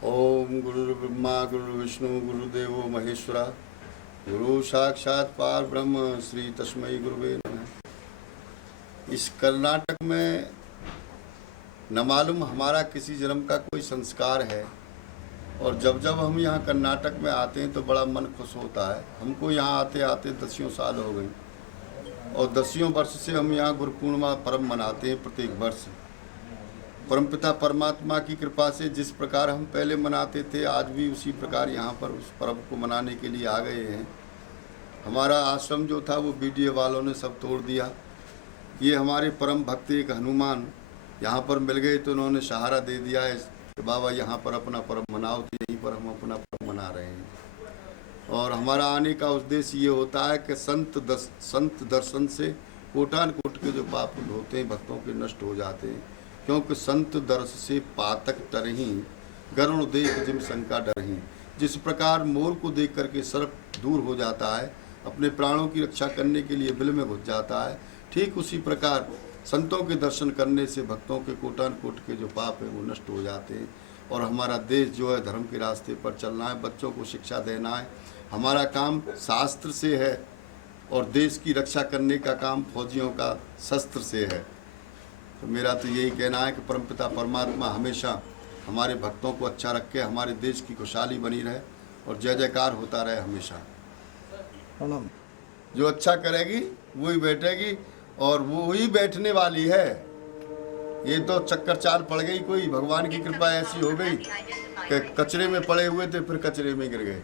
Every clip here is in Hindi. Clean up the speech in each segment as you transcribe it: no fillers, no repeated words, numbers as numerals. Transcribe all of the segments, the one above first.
ओम गुरुर्ब्रह्मा गुरुर्विष्णु गुरुदेवो महेश्वरा गुरु साक्षात पार ब्रह्म श्री तस्मै गुरुवे नमः। इस कर्नाटक में न मालूम हमारा किसी जन्म का कोई संस्कार है, और जब जब हम यहाँ कर्नाटक में आते हैं तो बड़ा मन खुश होता है। हमको यहाँ आते आते 10 साल हो गई, और 10 वर्ष से हम यहाँ गुरु पूर्णिमा पर्व मनाते हैं प्रत्येक वर्ष। परमपिता परमात्मा की कृपा से जिस प्रकार हम पहले मनाते थे, आज भी उसी प्रकार यहाँ पर उस पर्व को मनाने के लिए आ गए हैं। हमारा आश्रम जो था वो बीडीए वालों ने सब तोड़ दिया। ये हमारे परम भक्त एक हनुमान यहाँ पर मिल गए तो उन्होंने सहारा दे दिया है कि बाबा यहाँ पर अपना पर्व मनाओ, तो यहीं पर हम अपना पर्व मना रहे हैं। और हमारा आने का उद्देश्य ये होता है कि संत दर्शन से कोटान कोट के जो पाप होते हैं भक्तों के नष्ट हो जाते हैं, क्योंकि संत दर्श से पातक तरही गरुण देख जिम शंका डरही। जिस प्रकार मोर को देख करके सर्प दूर हो जाता है, अपने प्राणों की रक्षा करने के लिए बिल में घुस जाता है, ठीक उसी प्रकार संतों के दर्शन करने से भक्तों के कोटान कोट के जो पाप है वो नष्ट हो जाते हैं। और हमारा देश जो है धर्म के रास्ते पर चलना है, बच्चों को शिक्षा देना है। हमारा काम शास्त्र से है और देश की रक्षा करने का काम फौजियों का शस्त्र से है। तो मेरा तो यही कहना है कि परमपिता परमात्मा हमेशा हमारे भक्तों को अच्छा रखे, हमारे देश की खुशहाली बनी रहे और जय जयकार होता रहे हमेशा। जो अच्छा करेगी वही बैठेगी, और वो ही बैठने वाली है। ये तो चक्कर चाल पड़ गई, कोई भगवान की कृपा ऐसी हो गई कि कचरे में पड़े हुए थे फिर कचरे में गिर गए।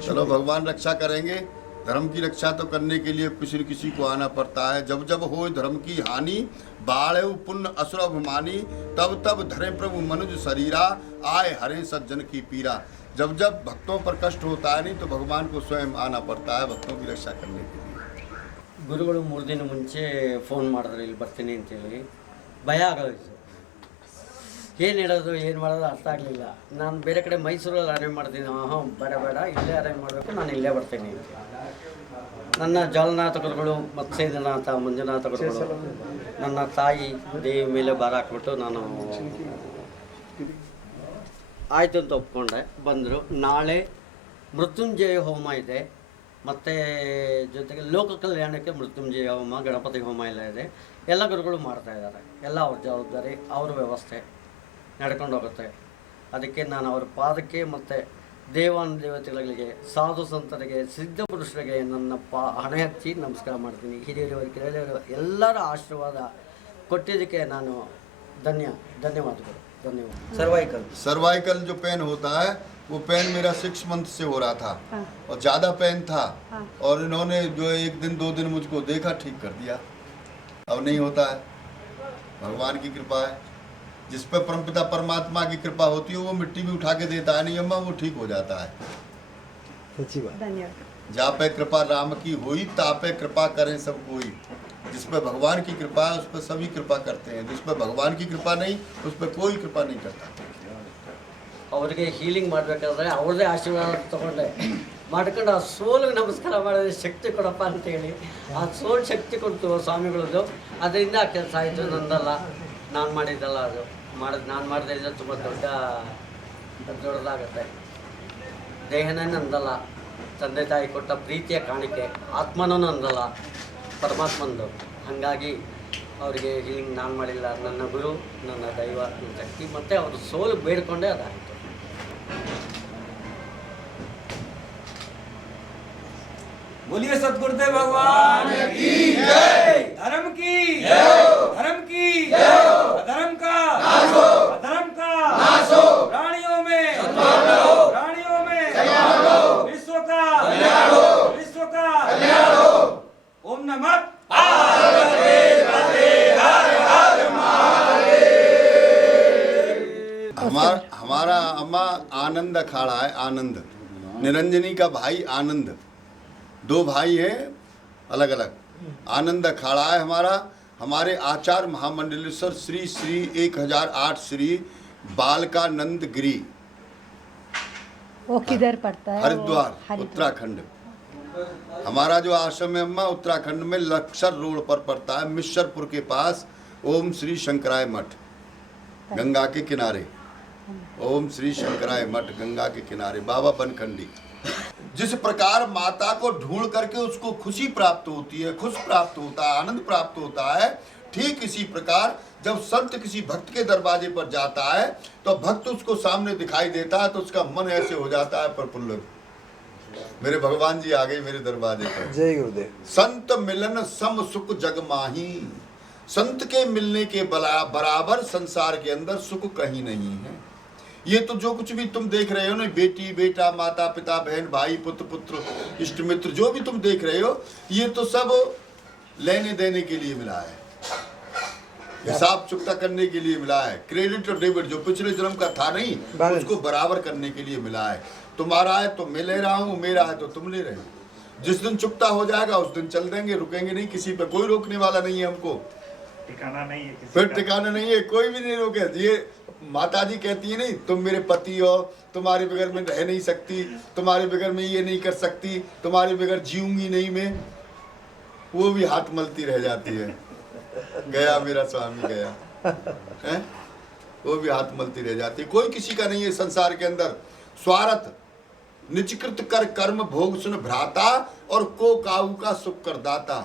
चलो भगवान रक्षा करेंगे। धर्म की रक्षा तो करने के लिए किसी न किसी को आना पड़ता है। जब जब हो धर्म की हानि, बाढ़ पुण्य असुर अभिमानी, तब तब धरे प्रभु मनुज शरीरा, आए हरे सज्जन की पीरा। जब जब भक्तों पर कष्ट होता है नहीं तो भगवान को स्वयं आना पड़ता है भक्तों की रक्षा करने के लिए। ಗುರುಗಳು 3 ದಿನ ಮುಂಚೆ ಫೋನ್ ಮಾಡಿದ್ರು, ಇಲ್ಲಿ ಬರ್ತೀನಿ ಅಂತೇಳಿ. ಭಯ ಆಗೋಯ್ತು, ಏನು ಹೇಳೋದು ಏನು ಮಾಡೋದು ಅರ್ಥ ಆಗಲಿಲ್ಲ. ನಾನು ಬೇರೆ ಕಡೆ ಮೈಸೂರಲ್ಲಿ ಅರೇಂಜ್ ಮಾಡ್ತೀನಿ. ಬೇಡ ಇಲ್ಲೇ ಅರೇಂಜ್ ಮಾಡಬೇಕು, ನಾನು ಇಲ್ಲೇ ಬರ್ತೀನಿ ಅಂತ. ನನ್ನ ಜಲನಾಥ ಗುರುಗಳು, ಮತ್ಸ್ಯನಾಥ ಮಂಜುನಾಥ ಗುರುಗಳು ನನ್ನ ತಾಯಿ ದೇವಿ ಮೇಲೆ ಭಾರ ಹಾಕ್ಬಿಟ್ಟು ನಾನು ಆಯಿತು ಅಂತ ಒಪ್ಕೊಂಡೆ. ಬಂದರು. ನಾಳೆ ಮೃತ್ಯುಂಜಯ ಹೋಮ ಇದೆ, ಮತ್ತು ಜೊತೆಗೆ ಲೋಕ ಕಲ್ಯಾಣಕ್ಕೆ ಮೃತ್ಯುಂಜಯ ಹೋಮ, ಗಣಪತಿ ಹೋಮ ಎಲ್ಲ ಇದೆ. ಎಲ್ಲ ಗುರುಗಳು ಮಾಡ್ತಾಯಿದ್ದಾರೆ. ಎಲ್ಲ ಅವ್ರ ಜವಾಬ್ದಾರಿ, ಅವ್ರ ವ್ಯವಸ್ಥೆ ನಡ್ಕೊಂಡು ಹೋಗುತ್ತೆ. ಅದಕ್ಕೆ ನಾನು ಅವ್ರ ಪಾದಕ್ಕೆ ಮತ್ತು ದೇವತೆಗಳಿಗೆ, ಸಾಧು ಸಂತರಿಗೆ, ಸಿದ್ಧ ಪುರುಷರಿಗೆ ನನ್ನ ಹಣೆ ಹಚ್ಚಿ ನಮಸ್ಕಾರ ಮಾಡ್ತೀನಿ. ಹಿರಿಯರು ಕಿರಿಯರು ಎಲ್ಲರ ಆಶೀರ್ವಾದ ಕೊಟ್ಟಿದ್ದಕ್ಕೆ ನಾನು ಧನ್ಯವಾದಗಳು. धन्यवाद। सर्वाइकल जो पेन होता है वो पेन मेरा 6 मंथ से हो रहा था। और ज़्यादा पेन था। और इन्होंने जो 1 दिन 2 दिन मुझको देखा, ठीक कर दिया। अब नहीं होता है, भगवान की कृपा है। जिस पर परमपिता परमात्मा की कृपा होती है वो मिट्टी भी उठा के देता है, नहीं अम्मा, वो ठीक हो जाता है। धन्यवाद। जा पे कृपा राम की हुई, ता पे कृपा करें सब कोई। जिस पर भगवान की कृपा है उस पर सभी कृपा करते हैं, जिस पर भगवान की कृपा नहीं उस पर कोई कृपा नहीं करता। ಅವ್ರಿಗೆ ಹೀಲಿಂಗ್ ಮಾಡಬೇಕಾದ್ರೆ ಅವ್ರದ್ದೇ ಆಶೀರ್ವಾದ ತೊಗೊಂಡೆ ಮಾಡ್ಕೊಂಡು ಆ ಸೋಲಿಗೆ ನಮಸ್ಕಾರ ಮಾಡಿದ್ರೆ ಶಕ್ತಿ ಕೊಡಪ್ಪ ಅಂತೇಳಿ ಆ ಸೋಲು ಶಕ್ತಿ ಕೊಡ್ತು ಸ್ವಾಮಿಗಳದ್ದು. ಅದರಿಂದ ಆ ಕೆಲಸ ಆಯಿತು. ನಂದಲ್ಲ, ನಾನು ಮಾಡಿದ್ದಲ್ಲ, ಅದು ನಾನು ಮಾಡದೇ ಇದ್ದರೆ ತುಂಬ ದೊಡ್ಡದಾಗತ್ತೆ. ದೇಹನೇ ನಂದಲ್ಲ, ತಂದೆ ತಾಯಿ ಕೊಟ್ಟ ಪ್ರೀತಿಯ ಕಾಣಿಕೆ, ಆತ್ಮನೂ ನಂದಲ್ಲ, ಪರಮಾತ್ಮಂದು. ಹಾಗಾಗಿ ಅವರಿಗೆ ಹೀಲಿಂಗ್ ನಾನು ಮಾಡಿಲ್ಲ, ನನ್ನ ಗುರು, ನನ್ನ ದೈವ, ನನ್ನ ಶಕ್ತಿ, ಮತ್ತು ಅವರು ಸೋಲು ಬೇಡ್ಕೊಂಡೇ ಅದಾಯಿತು. बोलिए सतगुरुदेव भगवान की जय। धर्म की जय, धर्म की जय, अधर्म का नाश हो, अधर्म का नाश हो, प्राणियों में सद्भाव रहो, प्राणियों में कल्याण हो, विश्व का कल्याण हो, विश्व का कल्याण हो। ओम नमः पार्वती पते हर हर महादेव। हमारा अम्मा आनंद अखाड़ा है। आनंद निरंजनी का भाई आनंद, 2 भाई हैं अलग अलग। आनंद अखाड़ा है हमारा। हमारे आचार्य महामंडलेश्वर श्री 1008 श्री बालकानंद गिरी, वो किधर पड़ता है? हरिद्वार उत्तराखंड। हमारा जो आश्रम है अम्मा उत्तराखंड में लक्सर रोड पर पड़ता है, मिश्रपुर के पास ओम श्री शंकराय मठ, गंगा के किनारे। ओम श्री शंकराय मठ, गंगा के किनारे, बाबा बनखंडी। जिस प्रकार माता को ढूंढ करके उसको खुशी प्राप्त होती है, खुश प्राप्त होता है, आनंद प्राप्त होता है, ठीक इसी प्रकार जब संत किसी भक्त के दरवाजे पर जाता है तो भक्त उसको सामने दिखाई देता है तो उसका मन ऐसे हो जाता है प्रफुल्ल, मेरे भगवान जी आ गए मेरे दरवाजे पर। जय गुरुदेव। संत मिलन सम सुख जग माही, संत के मिलने के बराबर संसार के अंदर सुख कहीं नहीं है। ये तो जो कुछ भी तुम देख रहे हो ना, बेटी बेटा, माता पिता, बहन भाई, पुत्र पुत्र, इष्ट मित्र, जो भी तुम देख रहे हो, ये तो सब लेने देने के लिए मिला है, हिसाब चुकता करने के लिए मिला है। क्रेडिट और डेबिट जो पिछले जन्म का था नहीं, उसको बराबर करने के लिए मिला है। तुम्हारा है तो मैं ले रहा हूँ, मेरा है तो तुम ले रहे हो। जिस दिन चुकता हो जाएगा उस दिन चल देंगे, रुकेंगे नहीं, किसी पे कोई रोकने वाला नहीं है, हमको ठिकाना नहीं है किसी फिर का। ठिकाना नहीं है, कोई भी नहीं रोके। ये माता जी कहती है नहीं, तुम मेरे पति हो, तुम्हारे बगैर में रह नहीं सकती, तुम्हारे बगैर में ये नहीं कर सकती, तुम्हारे बगैर जीऊंगी नहीं मैं, वो भी हाथ मलती रह जाती है। गया मेरा स्वामी गया है, वो भी हाथ मलती रह जाती है। कोई किसी का नहीं है संसार के अंदर। स्वार्थ निचकृत कर कर्म भोग सुन भ्राता, और को काऊ का सुख कर दाता।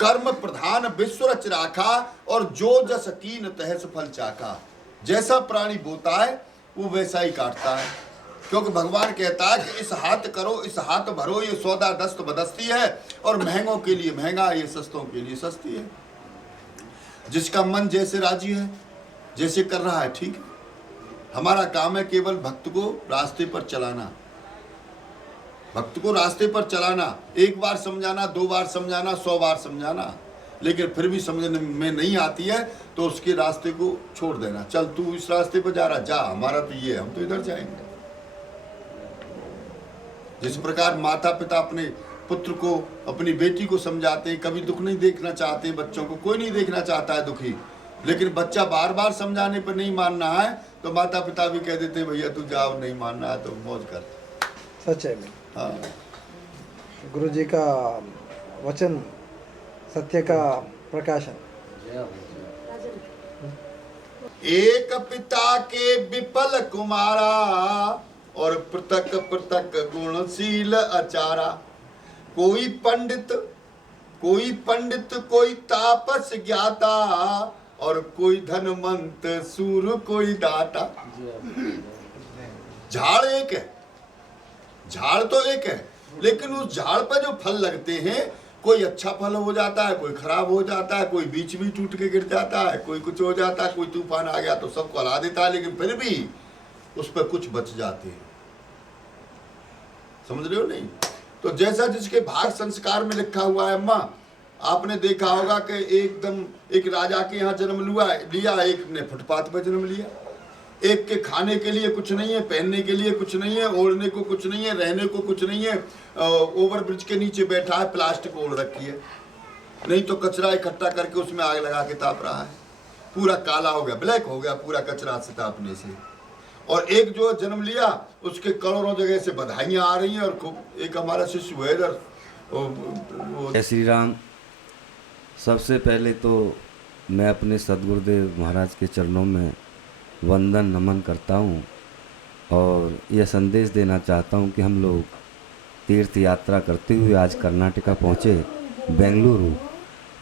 कर्म प्रधान विश्व रच राखा, और जो जस कीन तहस फल चाखा। जैसा प्राणी बोता है वो वैसा ही काटता है, क्योंकि भगवान कहता है कि इस हाथ करो इस हाथ भरो, ये सौदा दस्त बदस्ती है, और महंगों के लिए महंगा, ये सस्तों के लिए सस्ती है। जिसका मन जैसे राजी है, जैसे कर रहा है, ठीक है। हमारा काम है केवल भक्त को रास्ते पर चलाना, भक्त को रास्ते पर चलाना। एक बार समझाना, 2 बार समझाना, 100 बार समझाना, लेकिन फिर भी समझने में नहीं आती है तो उसके रास्ते को छोड़ देना। चल तू इस रास्ते पर जा रहा, जा, हमारा तो ये, हम तो इधर जाएंगे। जिस प्रकार माता पिता अपने पुत्र को, अपनी बेटी को समझाते हैं, कभी दुख नहीं देखना चाहते बच्चों को, कोई नहीं देखना चाहता है दुखी, लेकिन बच्चा बार बार समझाने पर नहीं मानना है तो माता पिता भी कह देते हैं भैया तू जाओ, नहीं मानना है तो मौज कर। सच है में। हाँ, गुरु जी का वचन सत्य का प्रकाशन। एक पिता के विपल कुमारा, और पृथक पृथक गुणशील आचारा। कोई पंडित कोई तापस ज्ञाता, और कोई धनवंत सूर कोई दाता। झाड़ एक है, झाड़ तो एक है, लेकिन उस झाड़ पर जो फल लगते हैं, कोई अच्छा फल हो जाता है, कोई खराब हो जाता है, कोई बीच भी टूट के गिर जाता है, कोई कुछ हो जाता है, कोई तूफान आ गया तो सबको हला देता है, लेकिन फिर भी उस पर कुछ बच जाते हैं। समझ रहे हो नहीं? तो जैसा जिसके भाग संस्कार में लिखा हुआ है। अम्मा आपने देखा होगा कि एकदम एक राजा के यहाँ जन्म लिया, एक ने फुटपाथ पर जन्म लिया। एक के खाने के लिए कुछ नहीं है, पहनने के लिए कुछ नहीं है, ओढ़ने को कुछ नहीं है, रहने को कुछ नहीं है, ओवर ब्रिज के नीचे बैठा है, प्लास्टिक ओढ़ रखी है, नहीं तो कचरा इकट्ठा करके उसमें आग लगा के ताप रहा है, पूरा काला हो गया, ब्लैक हो गया पूरा कचरा से तापने से। और एक जो जन्म लिया उसके करोड़ों जगह से बधाइयाँ आ रही हैं। और खूब एक हमारा शिष्य हुआ इधर, जय श्री राम। सबसे पहले तो मैं अपने सदगुरुदेव महाराज के चरणों में वंदन नमन करता हूँ और यह संदेश देना चाहता हूँ कि हम लोग तीर्थ यात्रा करते हुए आज कर्नाटका पहुँचे, बेंगलुरु।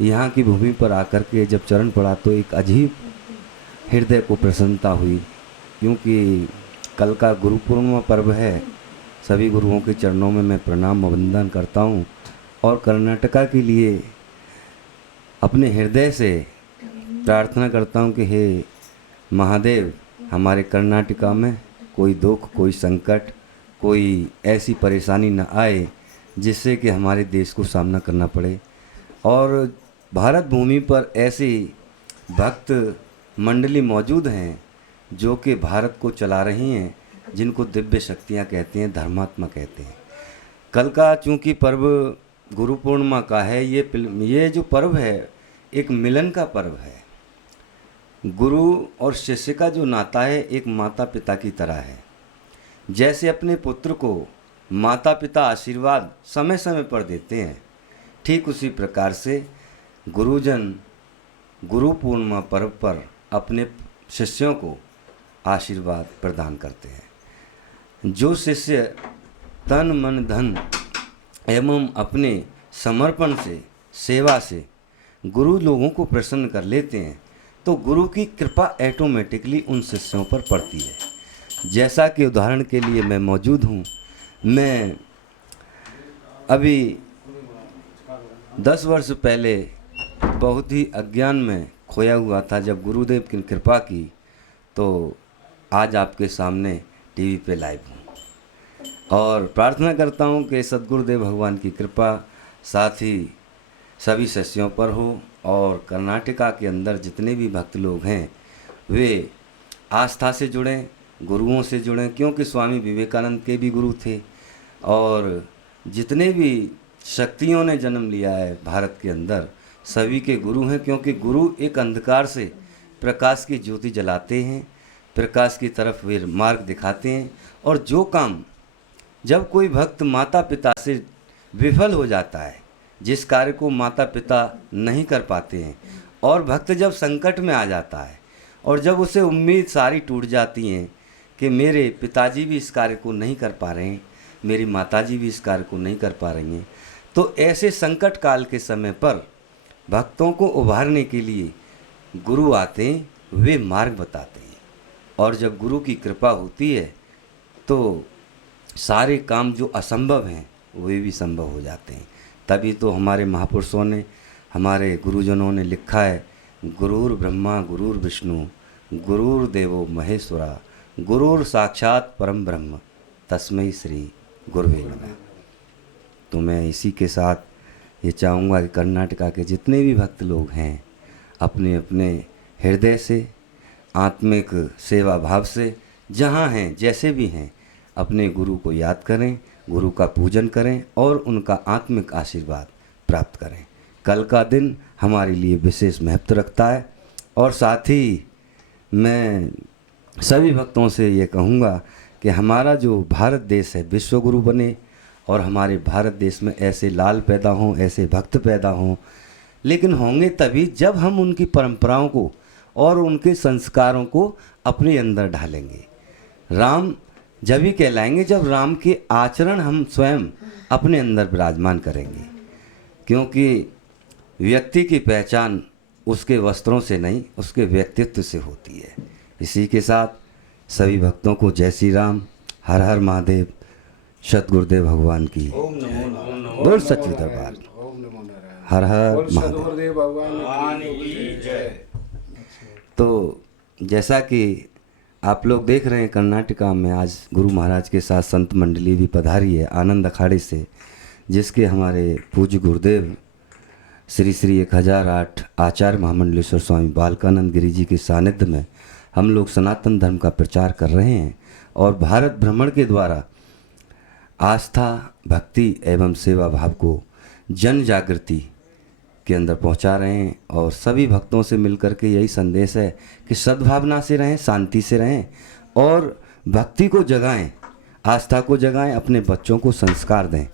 यहाँ की भूमि पर आकर के जब चरण पड़ा तो एक अजीब हृदय को प्रसन्नता हुई, क्योंकि कल का गुरु पूर्णिमा पर्व है। सभी गुरुओं के चरणों में मैं प्रणाम वंदन करता हूँ और कर्नाटका के लिए अपने हृदय से प्रार्थना करता हूँ कि हे महादेव, हमारे कर्नाटका में कोई दुख, कोई संकट, कोई ऐसी परेशानी न आए जिससे कि हमारे देश को सामना करना पड़े। और भारत भूमि पर ऐसी भक्त मंडली मौजूद हैं जो कि भारत को चला रही हैं, जिनको दिव्य शक्तियाँ कहते हैं, धर्मात्मा कहते हैं। कल का चूँकि पर्व गुरु पूर्णिमा का है, ये जो पर्व है एक मिलन का पर्व है। गुरु और शिष्य का जो नाता है एक माता पिता की तरह है। जैसे अपने पुत्र को माता पिता आशीर्वाद समय समय पर देते हैं, ठीक उसी प्रकार से गुरुजन गुरु पूर्णिमा पर्व पर अपने शिष्यों को आशीर्वाद प्रदान करते हैं। जो शिष्य तन मन धन एवं अपने समर्पण से, सेवा से गुरु लोगों को प्रसन्न कर लेते हैं तो गुरु की कृपा ऑटोमेटिकली उन शिष्यों पर पड़ती है। जैसा कि उदाहरण के लिए मैं मौजूद हूँ, मैं अभी 10 वर्ष पहले बहुत ही अज्ञान में खोया हुआ था। जब गुरुदेव की कृपा की तो आज आपके सामने टीवी पे लाइव हूँ और प्रार्थना करता हूँ कि सद्गुरुदेव भगवान की कृपा साथ ही सभी शिष्यों पर हो और कर्नाटका के अंदर जितने भी भक्त लोग हैं वे आस्था से जुड़ें, गुरुओं से जुड़ें, क्योंकि स्वामी विवेकानंद के भी गुरु थे और जितने भी शक्तियों ने जन्म लिया है भारत के अंदर सभी के गुरु हैं। क्योंकि गुरु एक अंधकार से प्रकाश की ज्योति जलाते हैं, प्रकाश की तरफ वे मार्ग दिखाते हैं। और जो काम जब कोई भक्त माता पिता से विफल हो जाता है, जिस कार्य को माता पिता नहीं कर पाते हैं, और भक्त जब संकट में आ जाता है और जब उसे उम्मीद सारी टूट जाती हैं कि मेरे पिताजी भी इस कार्य को नहीं कर पा रहे हैं, मेरी माताजी भी इस कार्य को नहीं कर पा रही हैं, तो ऐसे संकट काल के समय पर भक्तों को उभारने के लिए गुरु आते हैं, वे मार्ग बताते हैं। और जब गुरु की कृपा होती है तो सारे काम जो असंभव हैं वे भी संभव हो जाते हैं। तभी तो हमारे महापुरुषों ने, हमारे गुरुजनों ने लिखा है, गुरुर ब्रह्मा गुरुर विष्णु गुरुर देवो महेश्वरा गुरुर साक्षात परम ब्रह्म तस्मै श्री गुरुवे नमः। तो मैं इसी के साथ ये चाहूँगा कि कर्नाटका के जितने भी भक्त लोग हैं अपने अपने हृदय से, आत्मिक सेवा भाव से, जहाँ हैं जैसे भी हैं, अपने गुरु को याद करें, गुरु का पूजन करें और उनका आत्मिक आशीर्वाद प्राप्त करें। कल का दिन हमारे लिए विशेष महत्व रखता है। और साथ ही मैं सभी भक्तों से ये कहूँगा कि हमारा जो भारत देश है विश्व गुरु बने और हमारे भारत देश में ऐसे लाल पैदा हों, ऐसे भक्त पैदा हों। लेकिन होंगे तभी जब हम उनकी परंपराओं को और उनके संस्कारों को अपने अंदर ढालेंगे। राम जब ही कहलाएंगे जब राम के आचरण हम स्वयं अपने अंदर विराजमान करेंगे। क्योंकि व्यक्ति की पहचान उसके वस्त्रों से नहीं, उसके व्यक्तित्व से होती है। इसी के साथ सभी भक्तों को जय श्री राम, हर हर महादेव, सतगुरुदेव भगवान की बोल सच्ची दरबार, हर हर महादेव। तो जैसा कि आप लोग देख रहे हैं कर्नाटका में आज गुरु महाराज के साथ संत मंडली भी पधारी है आनंद अखाड़े से, जिसके हमारे पूज्य गुरुदेव श्री श्री 1008 आचार्य महामंडलेश्वर स्वामी बालकानंद गिरी जी के सानिध्य में हम लोग सनातन धर्म का प्रचार कर रहे हैं और भारत भ्रमण के द्वारा आस्था, भक्ति एवं सेवा भाव को जन जागृति के अंदर पहुंचा रहे हैं। और सभी भक्तों से मिलकर के यही संदेश है कि सद्भावना से रहें, शांति से रहें और भक्ति को जगाएं, आस्था को जगाएं, अपने बच्चों को संस्कार दें।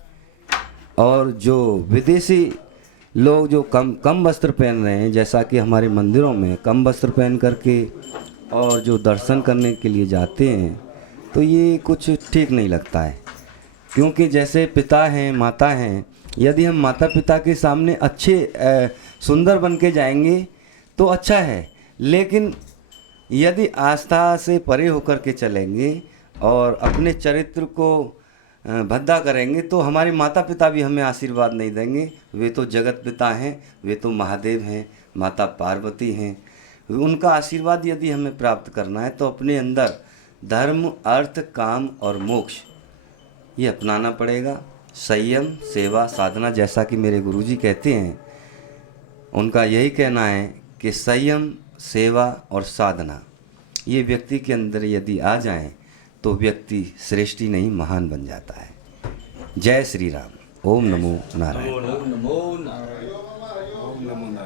और जो विदेशी लोग जो कम वस्त्र पहन रहे हैं, जैसा कि हमारे मंदिरों में कम वस्त्र पहन करके और जो दर्शन करने के लिए जाते हैं, तो ये कुछ ठीक नहीं लगता है। क्योंकि जैसे पिता हैं, माता हैं, यदि हम माता पिता के सामने अच्छे सुंदर बन के जाएंगे तो अच्छा है, लेकिन यदि आस्था से परे होकर के चलेंगे और अपने चरित्र को भद्दा करेंगे तो हमारे माता पिता भी हमें आशीर्वाद नहीं देंगे। वे तो जगत पिता हैं, वे तो महादेव हैं, माता पार्वती हैं। उनका आशीर्वाद यदि हमें प्राप्त करना है तो अपने अंदर धर्म, अर्थ, काम और मोक्ष ये अपनाना पड़ेगा। संयम, सेवा, साधना, जैसा कि मेरे गुरुजी कहते हैं, उनका यही कहना है कि संयम, सेवा और साधना ये व्यक्ति के अंदर यदि आ जाएं तो व्यक्ति श्रेष्ठी नहीं महान बन जाता है। जय श्री राम। ओम नमो नारायण।